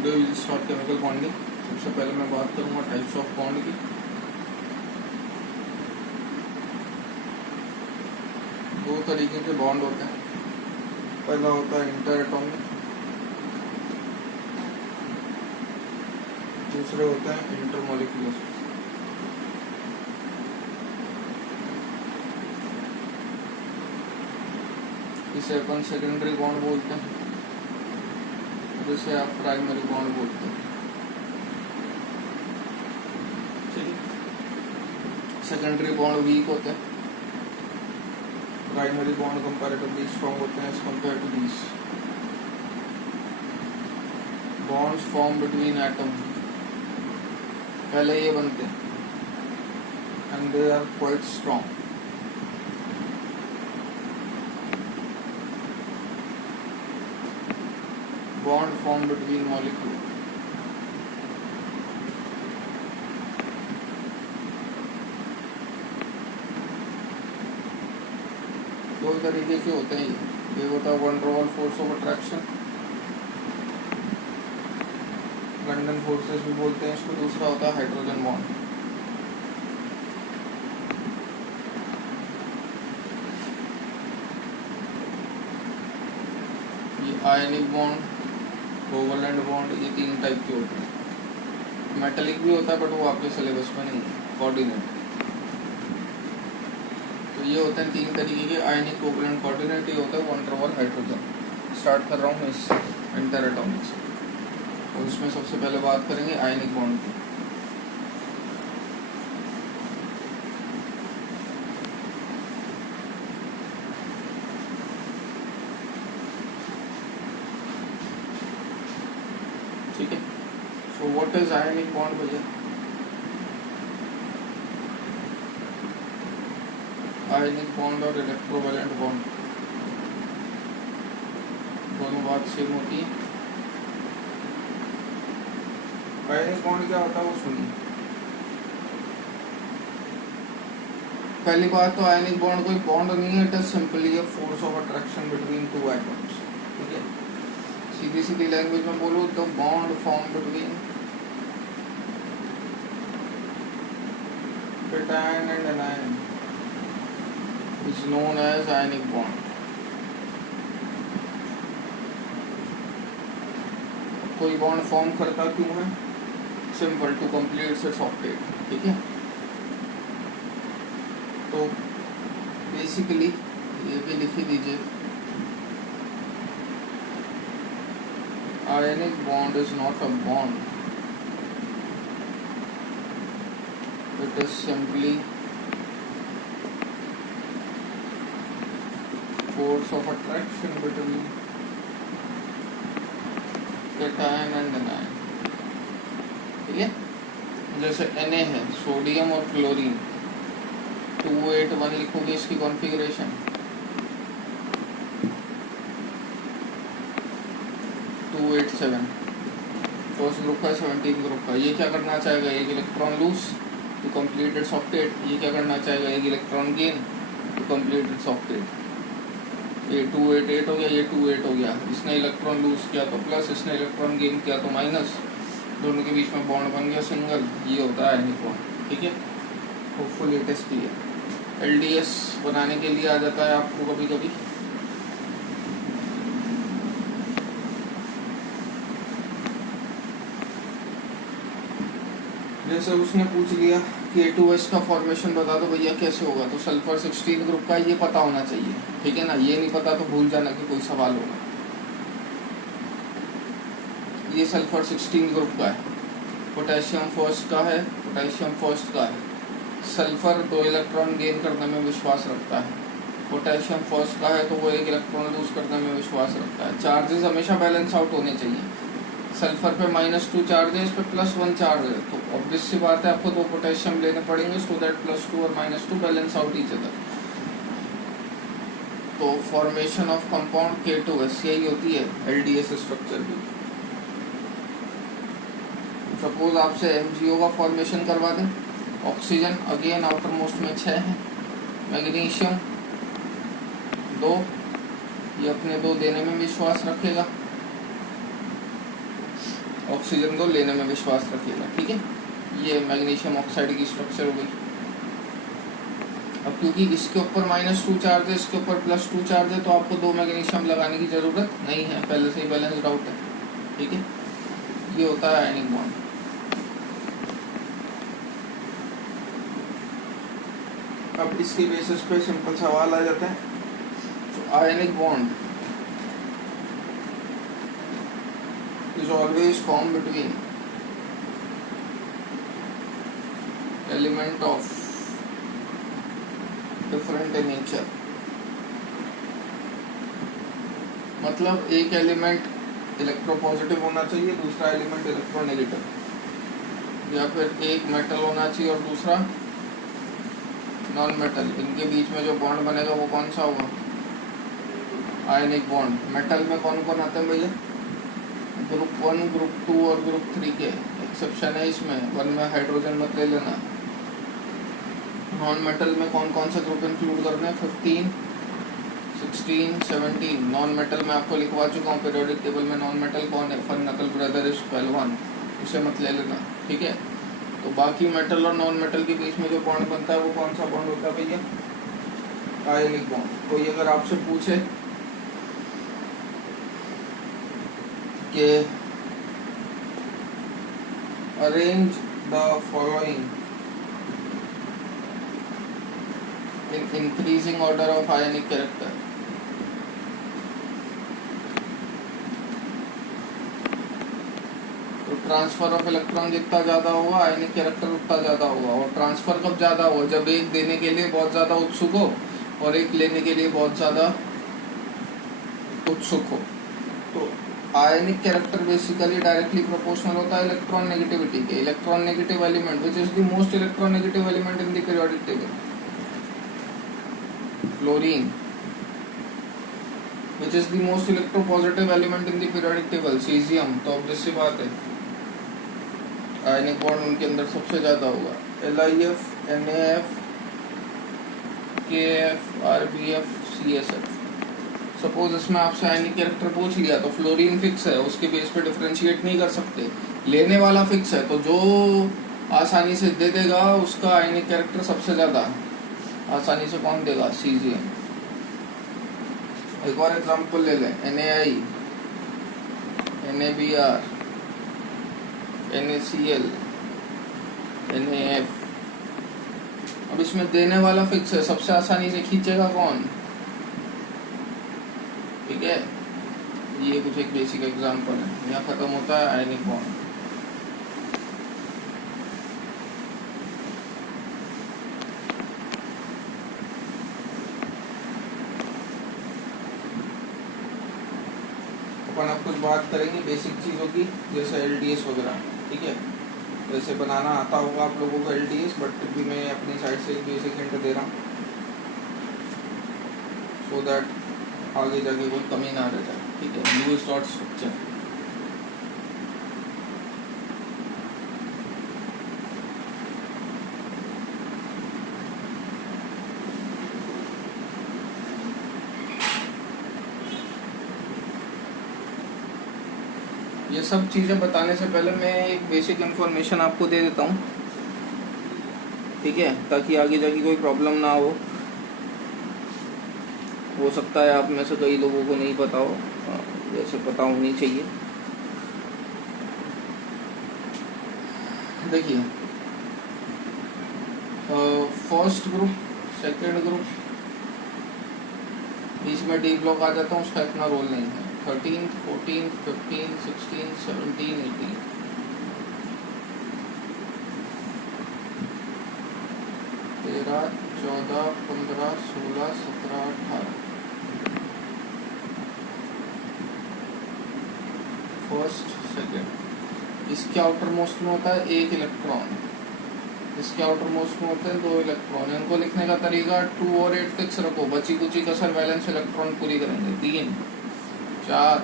Today will start chemical bonding. सबसे पहले मैं बात करूंगा टाइप्स ऑफ बॉन्ड की। दो तरीके के बॉन्ड होते हैं। पहला होता है इंटर एटॉमिक, दूसरे होते हैं इंटरमॉलिक्यूलर। इसे अपन सेकेंडरी बॉन्ड बोलते हैं, जिसे आप प्राइमरी बॉन्ड बोलते हैं। ठीक है, सेकेंडरी बॉन्ड वीक होते हैं, प्राइमरी बॉन्ड कंपैरेटिवली स्ट्रॉन्ग होते हैं as compare to these. Bonds form between atom पहले ये बनते हैं and they are quite strong. Bond form between molecule दो तरीके के होते हैं। ये होता है वन ड्र वाल force of attraction, London forces भी बोलते हैं इसको। दूसरा होता है हाइड्रोजन बॉन्ड। ये आयनिक बॉन्ड, कोवलेंट बॉन्ड, ये तीन टाइप के होते हैं। मेटालिक भी होता है बट वो आपके सिलेबस में नहीं है, कोऑर्डिनेट। तो ये होते हैं तीन तरीके के, आयनिक, कोवलेंट, कोऑर्डिनेट। ये होता है वन ड्र वाल हाइड्रोजन। स्टार्ट कर रहा हूँ मैं इससे, इंटर एटॉमिक से। और इसमें सबसे पहले बात करेंगे आयनिक बॉन्ड की। ठीक है, so what is ionic bond भैया? आयनिक बॉन्ड और इलेक्ट्रोवैलेंट बॉन्ड दोनों बात सेम होती है। आयनिक बॉन्ड क्या होता है वो सुनिए। पहली बात तो आयनिक बॉन्ड कोई बॉन्ड नहीं है, it is simply a force of attraction between two atoms. ठीक है, सीधी सीधी लैंग्वेज में बोलो तो bond form between cation and anion is known as ionic bond. कोई बॉन्ड फॉर्म करता क्यों है? Simple, to complete its octet. ठीक है, तो बेसिकली ये भी लिख ही दीजिए, ionic bond is not a bond, it is simply force of attraction between cation and anion। ठीक है, जैसे Na है, सोडियम और क्लोरीन, 281 लिखोगे इसकी कॉन्फ़िगरेशन, 287 फर्स्ट ग्रुप का, 17 ग्रुप का। ये क्या करना चाहेगा? एक electron lose to complete its octet. ये क्या करना चाहेगा? एक electron gain to complete its octet. ये 288 हो गया, ये 28 हो गया। इसने इलेक्ट्रॉन लूज किया तो प्लस, इसने इलेक्ट्रॉन गेन किया तो माइनस, दोनों के बीच में बॉन्ड बन गया सिंगल। ये होता है आयनिक बॉन्ड। ठीक है, hopefully it is clear. LDS बनाने के लिए आ जाता है आपको कभी कभी। जैसे उसने पूछ लिया कि A2S का फॉर्मेशन बता दो भैया कैसे होगा, तो सल्फर 16 ग्रुप का ये पता होना चाहिए। ठीक है ना, ये नहीं पता तो भूल जाना कि कोई सवाल होगा। ये सल्फर 16 ग्रुप का है, पोटेशियम फर्स्ट का है, पोटेशियम फर्स्ट का है। सल्फर 2 इलेक्ट्रॉन गेन करने में विश्वास रखता है, पोटेशियम फर्स्ट का है तो वो 1 इलेक्ट्रॉन लूज करने में विश्वास रखता है। चार्जेस हमेशा बैलेंस आउट होने चाहिए। सल्फर पे -2 चार्ज है, इस पे +1 चार्ज है, तो ऑब्वियस सी बात है आपको 2 पोटेशियम लेने पड़ेंगे सो दैट +2 और -2 बैलेंस आउट ईच अदर। तो फॉर्मेशन ऑफ कंपाउंड K2S यही होती है एलडीएस स्ट्रक्चर की। सपोज आपसे MgO का फॉर्मेशन करवा दें, ऑक्सीजन अगेन आउटर मोस्ट में 6 है, मैग्नीशियम 2, ये अपने 2 देने में विश्वास रखेगा। ऑक्सीजन को लेने में विश्वास रखेगा। ठीक है, ये मैग्नीशियम ऑक्साइड की स्ट्रक्चर हो गई। अब क्योंकि इसके ऊपर -2 चार्ज है, इसके ऊपर +2 चार्ज है, तो आपको 2 मैग्नीशियम लगाने की ज़रूरत नहीं है, पहले से ही बैलेंस्ड आउट है। ठीक है, ये होता है आयनिक बॉन्ड। अब इसके बेसिस पे सिंपल सवाल आ जाता है। तो ionic bond is always formed between element of different in nature। मतलब एक एलिमेंट इलेक्ट्रोपॉजिटिव होना चाहिए, दूसरा एलिमेंट इलेक्ट्रोनेगेटिव, या फिर एक मेटल होना चाहिए और दूसरा नॉन मेटल। इनके बीच में जो बॉन्ड बनेगा वो कौन सा होगा? Ionic bond. मेटल में कौन कौन आते हैं भैया? ग्रुप 1, ग्रुप 2 और ग्रुप 3 के एक्सेप्शन है इसमें। 1 में हाइड्रोजन मत ले लेना। नॉन मेटल में कौन कौन सा ग्रुप इंक्लूड करना है? 15, 16, 17। नॉन मेटल में आपको लिखवा चुका हूँ पीरियोडिक टेबल में। नॉन मेटल कौन है? फन नकल ब्रदर इज पहलवान, उसे मत ले लेना। ठीक है, तो बाकी मेटल और नॉन मेटल के बीच में जो बॉन्ड बनता है वो कौन सा बॉन्ड होता है भैया? Ionic bond. कोई अगर आपसे पूछे कि arrange the following in increasing order of ionic character, तो ट्रांसफर ऑफ इलेक्ट्रॉन जितना ज्यादा होगा आयनिक कैरेक्टर उतना ज्यादा होगा। और ट्रांसफर कब ज्यादा होगा? जब एक देने के लिए बहुत ज्यादा उत्सुक हो और एक लेने के लिए बहुत ज्यादा उत्सुक हो। तो आयनिक कैरेक्टर बेसिकली डायरेक्टली प्रोपोर्शनल होता है इलेक्ट्रॉन नेगेटिविटी के। Electron negative element which is the most electron negative element in the periodic table? Fluorine. Which is the most electropositive element in the periodic table? Caesium. तो obvious सी बात है ionic bond उनके अंदर सबसे ज्यादा होगा। LiF, NaF, KF, RbF, CSF। Suppose इसमें आपसे आयनिक कैरेक्टर पूछ लिया तो फ्लोरीन फिक्स है, उसके बेस पे डिफरेंशिएट नहीं कर सकते। लेने वाला फिक्स है, तो जो आसानी से दे देगा उसका आयनिक कैरेक्टर सबसे ज्यादा आसानी से कौन देगा? सीजियम। एक और एग्जांपल ले लें, NaI, NaBr, NaCl, NaF। अब इसमें देने वाला फिक्स है, सबसे आसानी से खींचेगा कौन? ठीक है, ये कुछ एक बेसिक एग्जांपल है। यहाँ खत्म होता है आयनिक बॉन्ड। अपन अब कुछ बात करेंगे बेसिक चीजों की, जैसे LDS वगैरह। ठीक है, वैसे बनाना आता होगा आप लोगों को LDS, बट भी मैं अपनी साइड से बेसिक हिंट दे रहा हूँ सो दैट आगे जाके कोई कमी ना रह जाए। ठीक है, न्यू शॉर्ट स्ट्रक्चर। ये सब चीजें बताने से पहले मैं एक बेसिक इन्फॉर्मेशन आपको दे देता हूँ। ठीक है, ताकि आगे जाके कोई प्रॉब्लम ना हो सकता है आप में से कई लोगों को नहीं पता हो, जैसे पता होनी चाहिए। देखिए, फर्स्ट ग्रुप, सेकेंड ग्रुप, बीच में डी ब्लॉक आ जाता है, उसका इतना रोल नहीं है। 13, 14, 15, 16, 17, 18। तेरह, 14, 15, 16, 17, 18। First, second. इसके आउटर मोस्ट में होता है 1 इलेक्ट्रॉन, इसके आउटर मोस्ट में होते हैं 2 इलेक्ट्रॉन। इनको लिखने का तरीका 2 और 8 फिक्स रखो, बची कुची कसर बैलेंस इलेक्ट्रॉन पूरी करेंगे। 3, 4,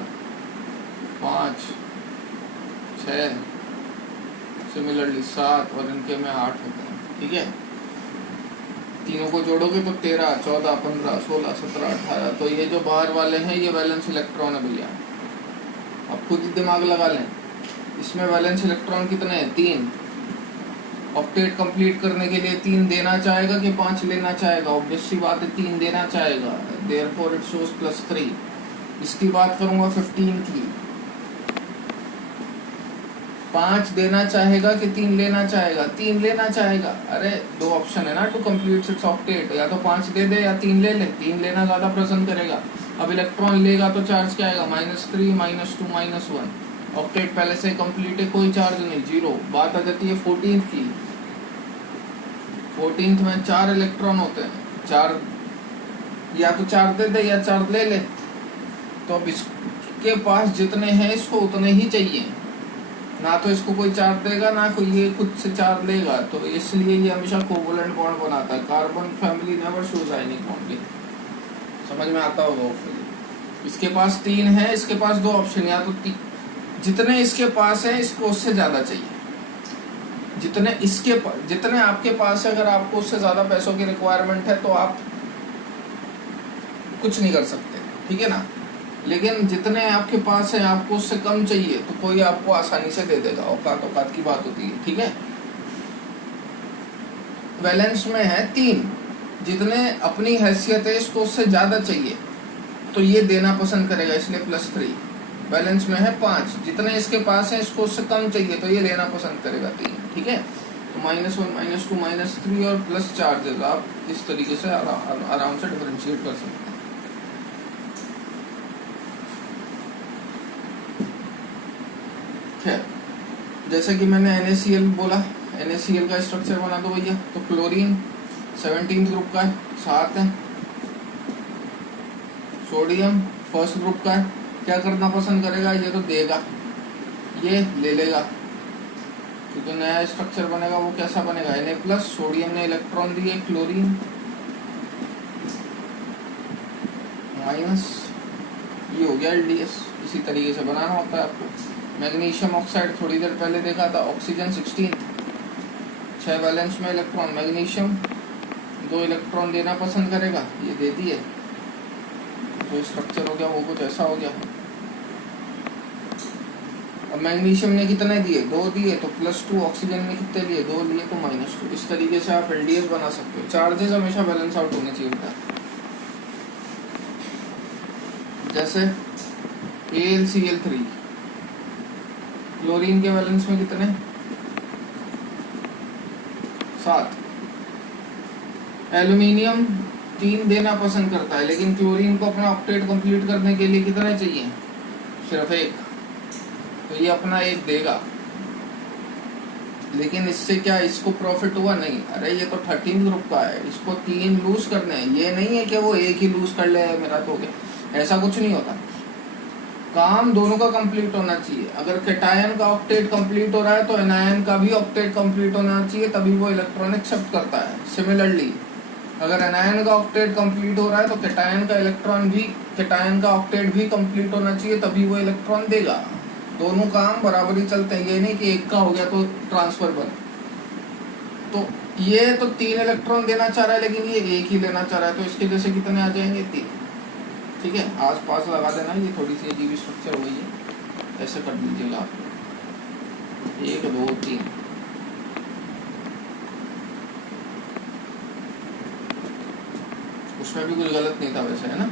5, 6, सिमिलरली 7 और इनके में 8 होते हैं। ठीक है, तीनों को जोड़ोगे तो 13, 14, 15, 16, 17, 18। तो ये जो बाहर वाले हैं ये वैलेंस इलेक्ट्रॉन है भैया, आप खुद ही दिमाग लगा लें। इसमें वैलेंस इलेक्ट्रॉन कितने हैं? 3। ऑक्टेट कंप्लीट करने के लिए 3 देना चाहेगा कि 5 लेना चाहेगा? ऑब्वियस सी बात है 3 देना चाहेगा, देयरफॉर इट शोज +3। इसकी बात करूंगा 15 की, 5 देना चाहेगा कि 3 लेना चाहेगा? 3 लेना चाहेगा। अरे 2 ऑप्शन है ना टू कंप्लीट इट्स ऑक्टेट, या तो 5 दे दे या 3 ले ले। 3 लेना ज्यादा पसंद करेगा। अब इलेक्ट्रॉन लेगा तो चार्ज क्या आएगा? -3 -2 -1। ऑक्टेट पहले से कंप्लीट है, कोई चार्ज नहीं, 0। बात आ जाती है 14th की। 14th में 4 इलेक्ट्रॉन होते हैं, 4 या तो 4 दे दे या 4 ले ले। तो अब इसके पास जितने हैं इसको उतने ही चाहिए, ना तो इसको कोई 4 देगा ना कोई ये खुद से 4 लेगा। तो इसलिए ये हमेशा कोवलेंट बॉन्ड बनाता है। Carbon family never shows ionic bond. समझ में आता होगा। इसके पास 3 है, इसके पास 2 ऑप्शन, या तो जितने इसके पास है इसको उससे ज्यादा चाहिए। जितने आपके पास है, अगर आपको उससे ज्यादा पैसों की रिक्वायरमेंट है तो आप कुछ नहीं कर सकते, ठीक है ना। लेकिन जितने आपके पास है आपको उससे कम चाहिए तो कोई आपको आसानी से दे देगा। औकात की बात होती है, ठीक है। वैलेंस में है 3, जितने अपनी हैसियत है इसको उससे ज्यादा चाहिए तो ये देना पसंद करेगा, इसलिए +3। बैलेंस में है 5, जितने इसके पास है इसको उससे कम चाहिए तो ये लेना पसंद करेगा 3, ठीक है। तो -1 -2 -3 और प्लस चार्जेस आप इस तरीके से आराम से डिफरेंशिएट कर सकते हैं। खैर, जैसे कि मैंने NaCl बोला, NaCl का स्ट्रक्चर बना दो भैया। तो क्लोरीन 17 ग्रुप का है, 7 है। सोडियम फर्स्ट ग्रुप का है, क्या करना पसंद करेगा? ये तो देगा, ये ले लेगा, क्योंकि तो नया स्ट्रक्चर बनेगा। वो कैसा बनेगा? Na+, सोडियम ने इलेक्ट्रॉन दिए, क्लोरीन माइनस, ये हो गया LDS। इसी तरीके से बनाना होता है आपको। मैग्नीशियम ऑक्साइड थोड़ी देर पहले देखा था, ऑक्सीजन 16, 6 वैलेंस में इलेक्ट्रॉन। मैग्नीशियम 2 इलेक्ट्रॉन देना पसंद करेगा, ये दे दिए। जो स्ट्रक्चर हो गया वो कुछ ऐसा हो गया। अब मैग्नीशियम ने कितने दिए? 2 दिए, तो +2। ऑक्सीजन ने कितने लिए? 2 लिए, तो -2। इस तरीके से आप LDS बना सकते हो। चार्जेस हमेशा बैलेंस आउट होने चाहिए होता है। जैसे AlCl3, क्लोरीन के बैलेंस में कितने? 7। एल्यूमिनियम 3 देना पसंद करता है, लेकिन क्लोरीन को अपना ऑक्टेट कंप्लीट करने के लिए कितना चाहिए? सिर्फ 1। तो ये अपना 1 देगा, लेकिन इससे क्या इसको प्रॉफिट हुआ? नहीं। अरे ये तो 13 ग्रुप का है, इसको 3 लूज करने हैं। ये नहीं है कि वो 1 ही लूज कर ले मेरा तो हो गया, ऐसा कुछ नहीं होता। काम दोनों का कंप्लीट होना चाहिए। अगर कैटायन का ऑक्टेट कंप्लीट हो रहा है तो एनायन का भी ऑक्टेट कंप्लीट होना चाहिए, तभी वो इलेक्ट्रॉन एक्सेप्ट करता है। सिमिलरली अगर एनायन का ऑक्टेट कंप्लीट हो रहा है तो कैटायन का ऑक्टेट भी कंप्लीट होना चाहिए, तभी वो इलेक्ट्रॉन देगा। दोनों काम बराबर ही चलते हैं, ये नहीं कि एक का हो गया तो ट्रांसफर बन। तो ये तो 3 इलेक्ट्रॉन देना चाह रहा है, लेकिन ये 1 ही लेना चाह रहा है, तो इसके जैसे कितने आ जाएंगे? 3, ठीक है। आस पास लगा देना, ये थोड़ी सी अजीब स्ट्रक्चर हुई है, ऐसे कर दीजिएगा आप। 1 2 3। उसमें भी कुछ गलत नहीं था वैसे, है ना,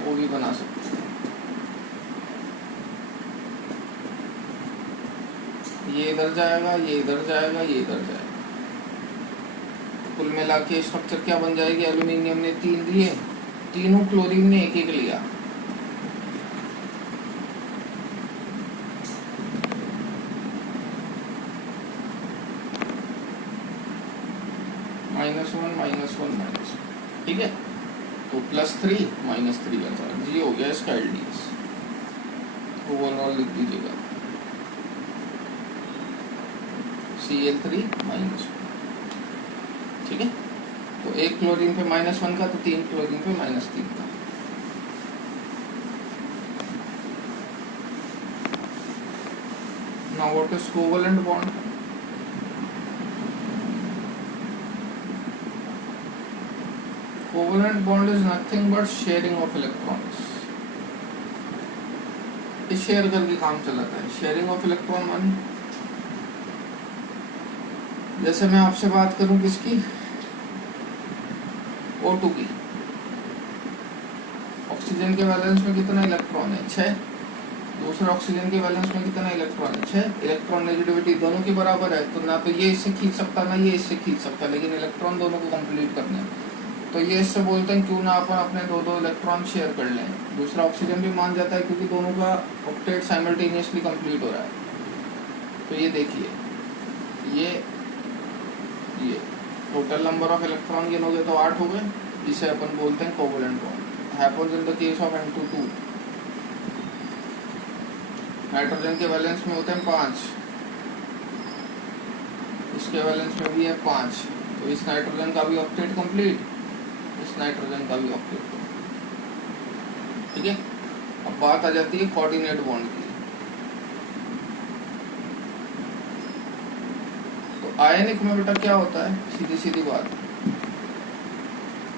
वो भी बना सकते हैं। ये इधर जाएगा, ये इधर जाएगा, ये इधर जाएगा। कुल मिला के स्ट्रक्चर क्या बन जाएगी? एल्यूमिनियम ने 3 दिए, तीनों क्लोरीन ने 1 1 लिया। -1 ठीक है। तो +3 -3 का चार्ज, ये हो गया इसका LDS। ओवरऑल लिख दीजिएगा Cl3 -1, ठीक है। तो 1 क्लोरीन पे -1 का, तो 3 क्लोरीन पे -3 का। Now what is covalent bond? Covalent bond is nothing but sharing of electrons. ये शेयर करके काम चलाता है, शेयरिंग ऑफ इलेक्ट्रॉन मानी। जैसे मैं आपसे बात करूं किसकी, O2 की, ऑक्सीजन के बैलेंस में कितना इलेक्ट्रॉन है, 6। दूसरा ऑक्सीजन के बैलेंस में कितना इलेक्ट्रॉन है, 6। इलेक्ट्रॉन नेगेटिविटी दोनों की बराबर है, तो ना तो ये इससे खींच सकता ना ये इससे खींच सकता, लेकिन इलेक्ट्रॉन दोनों को कंप्लीट करना है। तो ये इससे बोलते हैं क्यों ना अपन अपने दो इलेक्ट्रॉन शेयर कर लें। दूसरा ऑक्सीजन भी मान जाता है क्योंकि दोनों का ऑक्टेट साइमल्टेनियसली कंप्लीट हो रहा है। तो ये देखिए, ये टोटल नंबर ऑफ इलेक्ट्रॉन गिनोगे तो 8 हो गए, इसे अपन बोलते हैं covalent bond. Happens in the case of N2 2। Nitrogen के बैलेंस में होते हैं 5, इसके बैलेंस में भी है 5, तो इस नाइट्रोजन का भी ऑक्टेट कंप्लीट, इस नाइट्रोजन का भी ऑक्टेट कंप्लीट। ठीक है, अब बात आ जाती है कोऑर्डिनेट बॉन्ड की। तो आयनिक में बेटा क्या होता है, सीधी सीधी बात,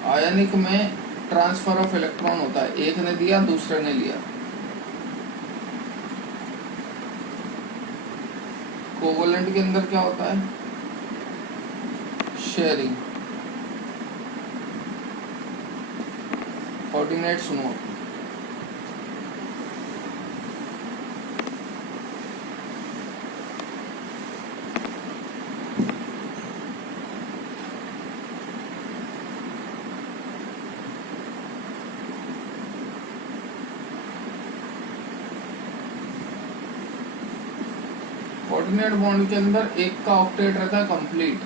आयनिक में ट्रांसफर ऑफ इलेक्ट्रॉन होता है, एक ने दिया दूसरे ने लिया। कोवलेंट के अंदर क्या होता है, शेयरिंग। कोऑर्डिनेट सुनो, कोऑर्डिनेट बॉन्ड के अंदर एक का ऑक्टेट रहता है कंप्लीट,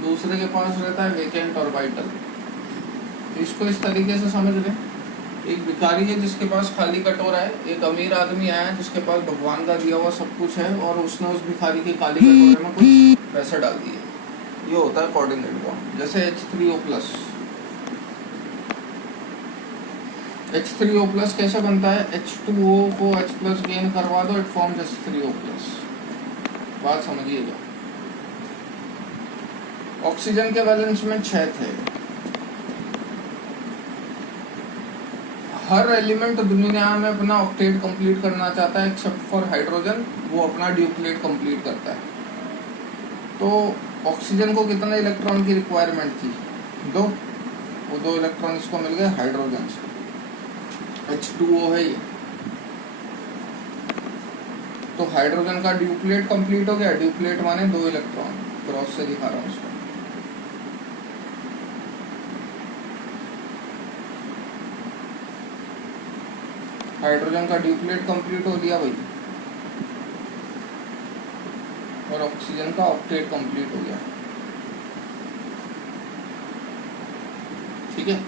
दूसरे के पास रहता है वेकेंट और वाइटल। इसको इस तरीके से समझ लें, एक भिखारी है जिसके पास खाली कटोरा है, एक अमीर आदमी आया जिसके पास भगवान का दिया हुआ सब कुछ है और उसने उस भिखारी के खाली कटोरे में कुछ पैसे डाल दिए। ये होता है कोऑर्डिनेट बॉन्ड। जैसे H3O+, H3O+ कैसे बनता है, H2O को H+ गेन करवा दो, इट फॉर्म्स H3O+। बात समझिएगा। ऑक्सीजन के बैलेंस में 6 थे। हर एलिमेंट दुनिया में अपना ऑक्टेट कंप्लीट करना चाहता है एक्सेप्ट फॉर हाइड्रोजन, वो अपना ड्यूप्लेट कंप्लीट करता है। तो ऑक्सीजन को कितना इलेक्ट्रॉन की रिक्वायरमेंट थी, 2, वो 2 इलेक्ट्रॉन इसको मिल गए हाइड्रोजन से। H2O है ये, तो हाइड्रोजन का ड्यूप्लेट कंप्लीट हो गया। ड्यूप्लेट माने 2 इलेक्ट्रॉन, क्रॉस से दिखा रहा हूं उसको। हाइड्रोजन का ड्यूप्लेट कंप्लीट हो गया भाई, और ऑक्सीजन का ऑक्टेट कंप्लीट हो गया। ठीक है,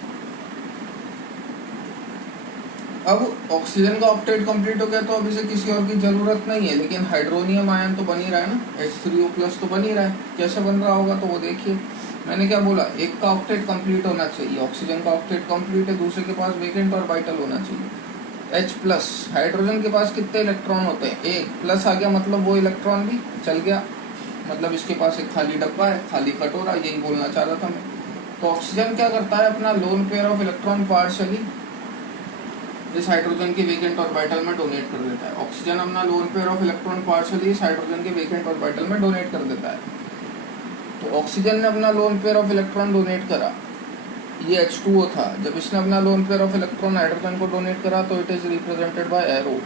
अब ऑक्सीजन का ऑक्टेट कंप्लीट हो गया तो अब इसे किसी और की जरूरत नहीं है, लेकिन हाइड्रोनियम आयन तो बन ही रहा है ना, H3O+ तो बन ही रहा है। कैसे बन रहा होगा तो वो देखिए, मैंने क्या बोला, एक का ऑक्टेट कंप्लीट होना चाहिए, ऑक्सीजन का ऑक्टेट कंप्लीट है, दूसरे के पास वेकेंट और वाइटल होना चाहिए। H+, हाइड्रोजन के पास कितने इलेक्ट्रॉन होते हैं, 1, प्लस आ गया मतलब वो इलेक्ट्रॉन भी चल गया, मतलब इसके पास एक खाली डब्बा है, खाली कटोरा, यही बोलना चाह रहा था मैं। तो ऑक्सीजन क्या करता है, अपना lone pair of electron partially इस हाइड्रोजन के वेकेंट और वाइटल में डोनेट कर देता है। ऑक्सीजन अपना lone pair of electron partially इस हाइड्रोजन के वेकेंट और वाइटल में डोनेट कर देता है। तो ऑक्सीजन ने अपना lone pair of electron donate करा, ये H2O था, जब इसने अपना lone pair of electron hydrogen को डोनेट करा तो it is represented by arrow.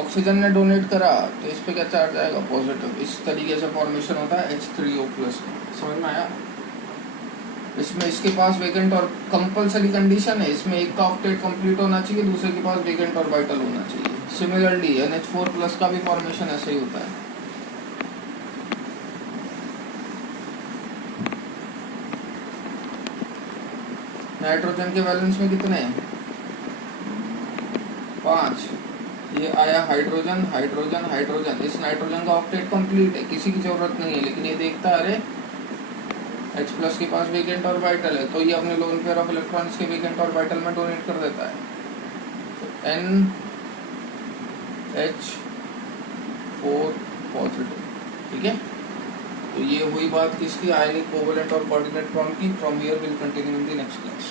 Oxygen ने डोनेट करा तो इस पे क्या चार्ज आएगा, पॉजिटिव। इस तरीके से फॉर्मेशन होता है H3O+। समझ में आया। इसमें इसके पास वेकेंट और कंपल्सरी कंडीशन है, इसमें एक का ऑक्टेट कंप्लीट होना चाहिए, दूसरे के पास वेकेंट और वाइटल होना चाहिए। सिमिलरली NH4+ का भी फॉर्मेशन ऐसे ही होता है। नाइट्रोजन के बैलेंस में कितने हैं, 5। ये आया हाइड्रोजन हाइड्रोजन हाइड्रोजन, इस नाइट्रोजन का ऑक्टेट कंप्लीट है, किसी की जरूरत नहीं है, लेकिन ये देखता है अरे H+ के पास वेकेंट और वाइटल है, तो ये अपने लोन पेयर ऑफ इलेक्ट्रॉन्स के वेकेंट और वाइटल में डोनेट कर देता है। तो NH4 पॉजिटिव। ठीक है, तो ये हुई बात किसकी, आयनिक, कोवलेंट और कोऑर्डिनेट बॉन्ड की। From here will continue in the next class.